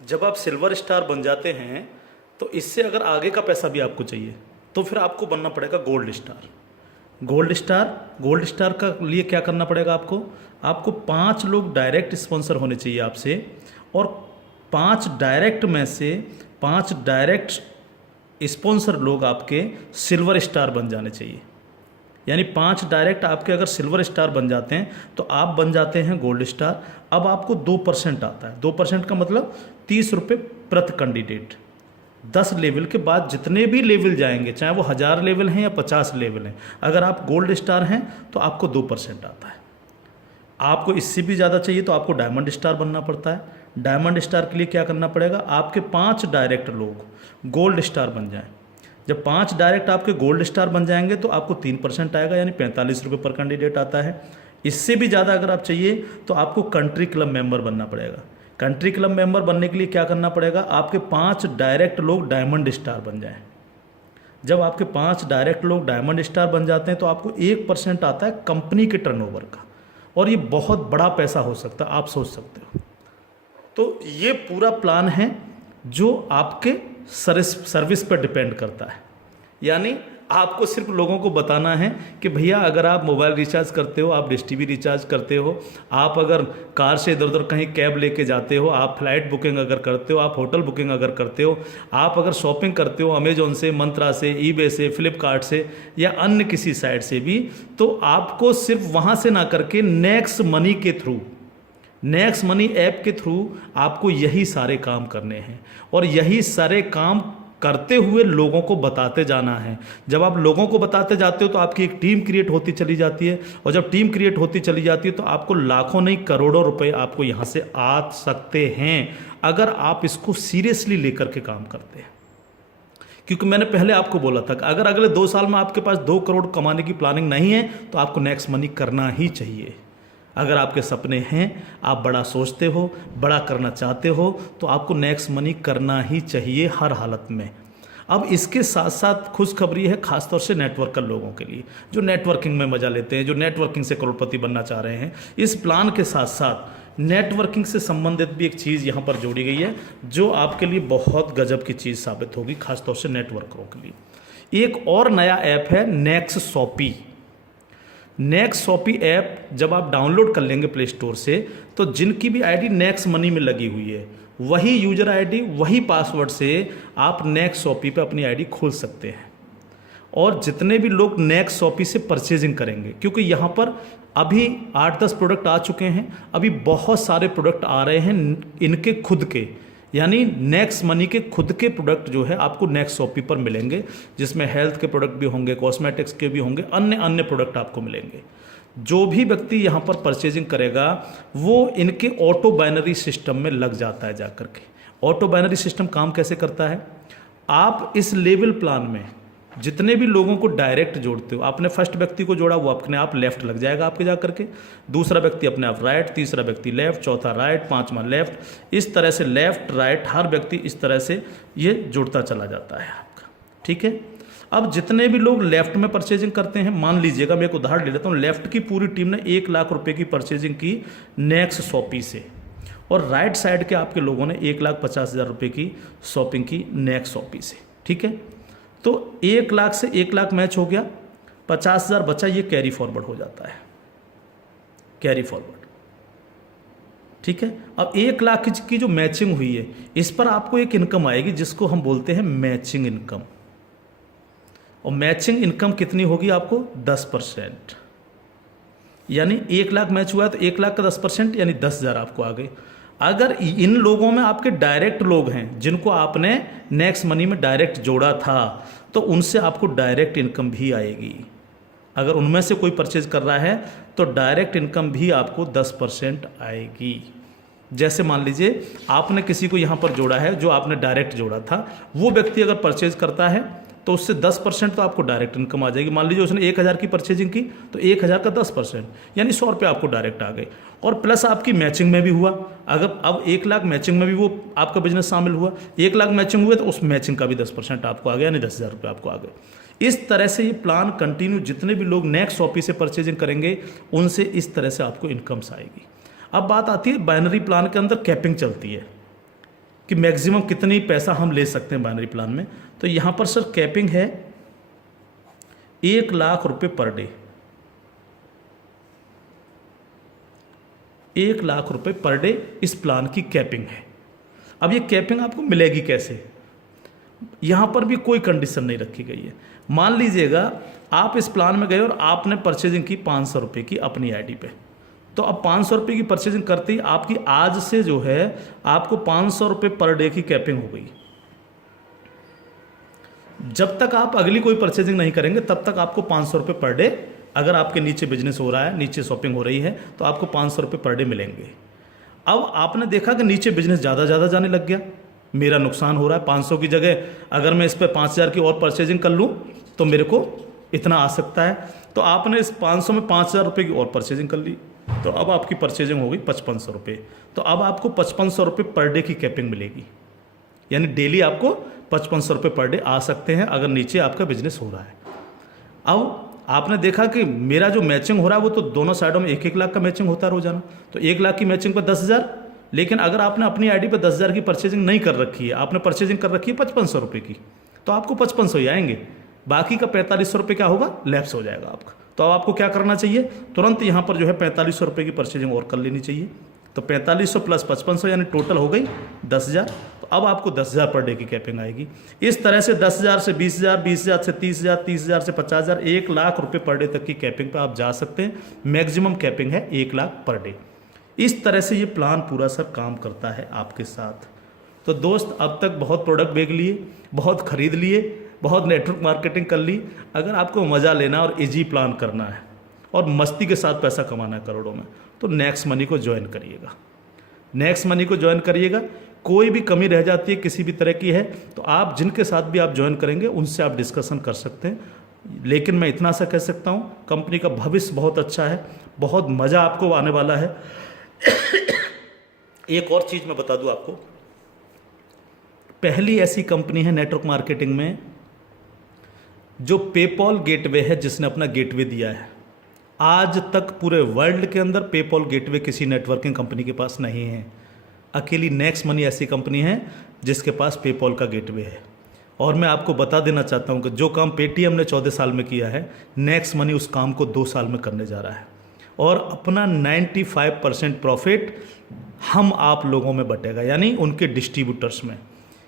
जब आप silver star बन जाते हैं तो इससे अगर आगे का पैसा भी आपको चाहिए तो फिर आपको बनना पड़ेगा गोल्ड स्टार। गोल्ड स्टार का लिए क्या करना पड़ेगा आपको? आपको 5 लोग डायरेक्ट स्पॉन्सर होने चाहिए आपसे, और 5 डायरेक्ट में से 5 डायरेक्ट स्पॉन्सर लोग आपके सिल्वर स्टार बन जाने चाहिए। यानी 5 डायरेक्ट आपके अगर सिल्वर स्टार बन जाते हैं तो आप बन जाते हैं गोल्ड स्टार। अब आपको 2% आता है। 2% का मतलब 30 रुपये प्रति कैंडिडेट। 10 लेवल के बाद जितने भी लेवल जाएंगे, चाहे वो 1000 लेवल हैं या 50 लेवल हैं, अगर आप गोल्ड स्टार हैं तो आपको 2% आता है। आपको इससे भी ज़्यादा चाहिए तो आपको डायमंड स्टार बनना पड़ता है। डायमंड स्टार के लिए क्या करना पड़ेगा? आपके 5 डायरेक्ट लोग गोल्ड स्टार बन जाएं। जब 5 डायरेक्ट आपके गोल्ड स्टार बन जाएंगे तो आपको 3% आएगा, यानी 45 रुपये पर कैंडिडेट आता है। इससे भी ज़्यादा अगर आप चाहिए तो आपको कंट्री क्लब मेंबर बनना पड़ेगा। कंट्री क्लब मेंबर बनने के लिए क्या करना पड़ेगा? आपके 5 डायरेक्ट लोग डायमंड स्टार बन जाएं। जब आपके 5 डायरेक्ट लोग डायमंड स्टार बन जाते हैं तो आपको 1% आता है कंपनी के टर्नओवर का, और ये बहुत बड़ा पैसा हो सकता है, आप सोच सकते हो। तो ये पूरा प्लान है जो आपके सर्विस पर डिपेंड करता है। यानी आपको सिर्फ लोगों को बताना है कि भैया अगर आप मोबाइल रिचार्ज करते हो, आप डिश टीवी रिचार्ज करते हो, आप अगर कार से इधर उधर कहीं कैब लेके जाते हो, आप फ्लाइट बुकिंग अगर करते हो, आप होटल बुकिंग अगर करते हो, आप अगर शॉपिंग करते हो अमेजोन से, मंत्रा से, ईबे से, फ्लिपकार्ट से या अन्य किसी साइट से भी, तो आपको सिर्फ वहाँ से ना करके नेक्स्ट मनी के थ्रू, नेक्स्ट मनी ऐप के थ्रू आपको यही सारे काम करने हैं, और यही सारे काम करते हुए लोगों को बताते जाना है। जब आप लोगों को बताते जाते हो तो आपकी एक टीम क्रिएट होती चली जाती है, और जब टीम क्रिएट होती चली जाती है तो आपको लाखों नहीं करोड़ों रुपए आपको यहाँ से आ सकते हैं, अगर आप इसको सीरियसली लेकर के काम करते हैं। क्योंकि मैंने पहले आपको बोला था कि अगर अगले 2 साल में आपके पास 2 करोड़ कमाने की प्लानिंग नहीं है तो आपको नेक्स्ट मनी करना ही चाहिए। अगर आपके सपने हैं, आप बड़ा सोचते हो, बड़ा करना चाहते हो, तो आपको नेक्स्ट मनी करना ही चाहिए हर हालत में। अब इसके साथ साथ खुशखबरी है खासतौर से नेटवर्कर लोगों के लिए, जो नेटवर्किंग में मजा लेते हैं, जो नेटवर्किंग से करोड़पति बनना चाह रहे हैं। इस प्लान के साथ साथ नेटवर्किंग से संबंधित भी एक चीज़ यहाँ पर जोड़ी गई है जो आपके लिए बहुत गजब की चीज़ साबित होगी, खासतौर से नेटवर्करों के लिए। एक और नया ऐप है next Shopee. Next Shopee app जब आप डाउनलोड कर लेंगे प्ले स्टोर से, तो जिनकी भी आईडी नेक्स्ट मनी में लगी हुई है, वही यूजर आईडी, वही पासवर्ड से आप नेक्स्ट शॉपी पे अपनी आईडी खोल सकते हैं। और जितने भी लोग नेक्स्ट शॉपी से परचेजिंग करेंगे, क्योंकि यहाँ पर अभी 8-10 प्रोडक्ट आ चुके हैं, अभी बहुत सारे प्रोडक्ट आ रहे हैं इनके खुद के, यानी नेक्स्ट मनी के खुद के प्रोडक्ट जो है आपको नेक्स्ट शॉपी पर मिलेंगे, जिसमें हेल्थ के प्रोडक्ट भी होंगे, कॉस्मेटिक्स के भी होंगे, अन्य अन्य प्रोडक्ट आपको मिलेंगे। जो भी व्यक्ति यहाँ पर परचेजिंग करेगा वो इनके ऑटो बाइनरी सिस्टम में लग जाता है जाकर के। ऑटो बाइनरी सिस्टम काम कैसे करता है? आप इस लेवल प्लान में जितने भी लोगों को डायरेक्ट जोड़ते हो, आपने फर्स्ट व्यक्ति को जोड़ा, वो अपने आप लेफ्ट लग जाएगा आपके जा करके, दूसरा व्यक्ति अपने आप राइट, तीसरा व्यक्ति लेफ्ट, चौथा राइट, पांचवा लेफ्ट, इस तरह से लेफ्ट राइट हर व्यक्ति इस तरह से ये जुड़ता चला जाता है आपका। ठीक है। अब जितने भी लोग लेफ्ट में परचेजिंग करते हैं, मान लीजिएगा मैं एक उदाहरण ले लेता हूँ, लेफ्ट की पूरी टीम ने 1 लाख रुपए की परचेजिंग की नेक्स्ट शॉपी से, और राइट साइड के आपके लोगों ने 1,50,000 रुपये की शॉपिंग की नेक्स्ट शॉपी से। ठीक है। तो 1 लाख से 1 लाख मैच हो गया, 50,000 बचा, ये कैरी फॉरवर्ड हो जाता है, कैरी फॉरवर्ड। ठीक है। अब 1 लाख की जो मैचिंग हुई है, इस पर आपको एक इनकम आएगी जिसको हम बोलते हैं मैचिंग इनकम। और मैचिंग इनकम कितनी होगी आपको? 10%। यानी 1 लाख मैच हुआ है तो 1 लाख का 10% यानी 10,000 आपको आ गए। अगर इन लोगों में आपके डायरेक्ट लोग हैं जिनको आपने नेक्स्ट मनी में डायरेक्ट जोड़ा था, तो उनसे आपको डायरेक्ट इनकम भी आएगी। अगर उनमें से कोई परचेज कर रहा है तो डायरेक्ट इनकम भी आपको 10% आएगी। जैसे मान लीजिए आपने किसी को यहाँ पर जोड़ा है, जो आपने डायरेक्ट जोड़ा था, वो व्यक्ति अगर परचेज करता है तो उससे 10% तो आपको डायरेक्ट इनकम आ जाएगी। मान लीजिए उसने 1,000 की परचेजिंग की तो 1,000 का 10% यानी 100 रुपये आपको डायरेक्ट आ गए, और प्लस आपकी मैचिंग में भी हुआ। अगर अब 1 लाख मैचिंग में भी वो आपका बिजनेस शामिल हुआ, 1 लाख मैचिंग हुए तो उस मैचिंग का भी 10% आपको आ गया, यानी 10,000 रुपये आपको आ गए। इस तरह से ये प्लान कंटिन्यू, जितने भी लोग नेक्स्ट शॉपी से परचेजिंग करेंगे उनसे इस तरह से आपको इनकम्स आएगी। अब बात आती है बाइनरी प्लान के अंदर कैपिंग चलती है। कि मैक्सिमम कितनी पैसा हम ले सकते हैं बाइनरी प्लान में। तो यहाँ पर सर कैपिंग है 1,00,000 रुपये पर डे, 1,00,000 रुपये पर डे इस प्लान की कैपिंग है। अब ये कैपिंग आपको मिलेगी कैसे, यहाँ पर भी कोई कंडीशन नहीं रखी गई है। मान लीजिएगा आप इस प्लान में गए और आपने परचेजिंग की 500 रुपये की अपनी आईडी पे, तो अब 500 रुपये की परचेजिंग करते ही आपकी आज से जो है आपको 500 रुपये पर डे की कैपिंग हो गई। जब तक आप अगली कोई परचेजिंग नहीं करेंगे तब तक आपको 500 रुपये पर डे, अगर आपके नीचे बिजनेस हो रहा है, नीचे शॉपिंग हो रही है, तो आपको 500 रुपये पर डे मिलेंगे। अब आपने देखा कि नीचे बिजनेस ज़्यादा जाने लग गया, मेरा नुकसान हो रहा है, 500 की जगह अगर मैं इस पर 5,000 की और परचेजिंग कर लूँ तो मेरे को इतना आ सकता है। तो आपने इस 500 में 5,000 रुपये की और परचेजिंग कर ली, तो अब आपकी परचेजिंग हो गई 5,500 रुपये। तो अब आपको 5,500 रुपये पर डे की कैपिंग मिलेगी, यानी डेली आपको 5,500 रुपये पर डे आ सकते हैं अगर नीचे आपका बिजनेस हो रहा है। अब आपने देखा कि मेरा जो मैचिंग हो रहा है वो तो दोनों साइडों में 1-1 लाख का मैचिंग होता है रोजाना, तो 1 लाख की मैचिंग पर 10,000। लेकिन अगर आपने अपनी आईडी पर 10,000 की परचेजिंग नहीं कर रखी है, आपने परचेजिंग कर रखी है 5,500 रुपये की, तो आपको 5,500 ही आएंगे, बाकी का 4,500 रुपये क्या होगा, लैप्स हो जाएगा आपका। तो अब आपको क्या करना चाहिए, तुरंत यहाँ पर जो है 4,500 रुपये की परचेजिंग और कर लेनी चाहिए। तो 4,500 प्लस 5,500 यानी टोटल हो गई 10,000। तो अब आपको 10,000 पर डे की कैपिंग आएगी। इस तरह से 10,000 से 20,000, 20,000 से 30,000, 30,000 से 50,000, 1,00,000 रुपये पर डे तक की कैपिंग पर आप जा सकते हैं। मैक्सिमम कैपिंग है 1,00,000 पर डे। इस तरह से ये प्लान पूरा सर काम करता है आपके साथ। तो दोस्त, अब तक बहुत प्रोडक्ट बेच लिए, बहुत खरीद लिए, बहुत नेटवर्क मार्केटिंग कर ली। अगर आपको मज़ा लेना और इजी प्लान करना है और मस्ती के साथ पैसा कमाना है करोड़ों में, तो नेक्स्ट मनी को ज्वाइन करिएगा। नेक्स्ट मनी को ज्वाइन करिएगा। कोई भी कमी रह जाती है किसी भी तरह की है तो आप जिनके साथ भी आप ज्वाइन करेंगे उनसे आप डिस्कशन कर सकते हैं। लेकिन मैं इतना सा कह सकता हूँ, कंपनी का भविष्य बहुत अच्छा है, बहुत मज़ा आपको आने वाला है। एक और चीज़ मैं बता दूँ आपको, पहली ऐसी कंपनी है नेटवर्क मार्केटिंग में जो पेपॉल गेटवे है, जिसने अपना गेटवे दिया है। आज तक पूरे वर्ल्ड के अंदर पेपॉल गेटवे किसी नेटवर्किंग कंपनी के पास नहीं है। अकेली नेक्स्ट मनी ऐसी कंपनी है जिसके पास पेपॉल का गेटवे है। और मैं आपको बता देना चाहता हूं कि जो काम पेटीएम ने 14 साल में किया है, नेक्स्ट मनी उस काम को 2 साल में करने जा रहा है। और अपना 95% प्रॉफिट हम आप लोगों में बटेगा, यानी उनके डिस्ट्रीब्यूटर्स में,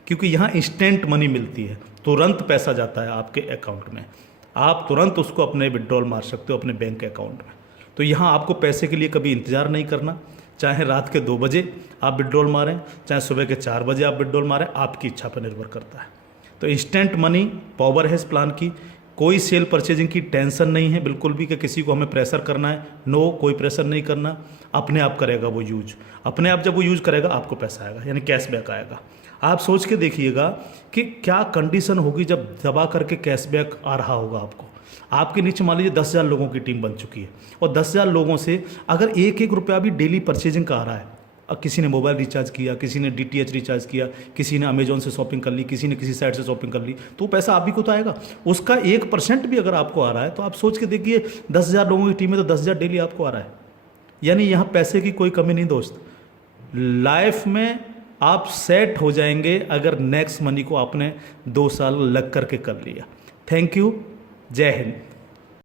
क्योंकि यहाँ इंस्टेंट मनी मिलती है, तुरंत पैसा जाता है आपके अकाउंट में, आप तुरंत उसको अपने विड्रॉल मार सकते हो अपने बैंक अकाउंट में। तो यहाँ आपको पैसे के लिए कभी इंतज़ार नहीं करना, चाहे रात के 2 बजे आप विड्रॉल मारें, चाहे सुबह के 4 बजे आप विड्रॉल मारें, आपकी इच्छा पर निर्भर करता है। तो इंस्टेंट मनी पावर है इस प्लान की। कोई सेल परचेजिंग की टेंशन नहीं है बिल्कुल भी कि किसी को हमें प्रेशर करना है। नो, कोई प्रेशर नहीं करना, अपने आप करेगा वो यूज। अपने आप जब वो यूज करेगा आपको पैसा आएगा, यानी कैशबैक आएगा। आप सोच के देखिएगा कि क्या कंडीशन होगी जब दबा करके कैशबैक आ रहा होगा आपको। आपके नीचे मान लीजिए 10,000 लोगों की टीम बन चुकी है और 10,000 लोगों से अगर 1-1 रुपया भी डेली परचेजिंग का आ रहा है, अब किसी ने मोबाइल रिचार्ज किया, किसी ने DTH रिचार्ज किया, किसी ने अमेजोन से शॉपिंग कर ली, किसी ने किसी साइट से शॉपिंग कर ली, तो पैसा आप ही को तो आएगा। उसका 1% भी अगर आपको आ रहा है तो आप सोच के देखिए 10,000 लोगों की टीम है तो 10,000 डेली आपको आ रहा है। यानी यहाँ पैसे की कोई कमी नहीं दोस्त। लाइफ में आप सेट हो जाएंगे अगर नेक्स्ट मनी को आपने 2 साल लग करके कर लिया। थैंक यू, जय हिंद।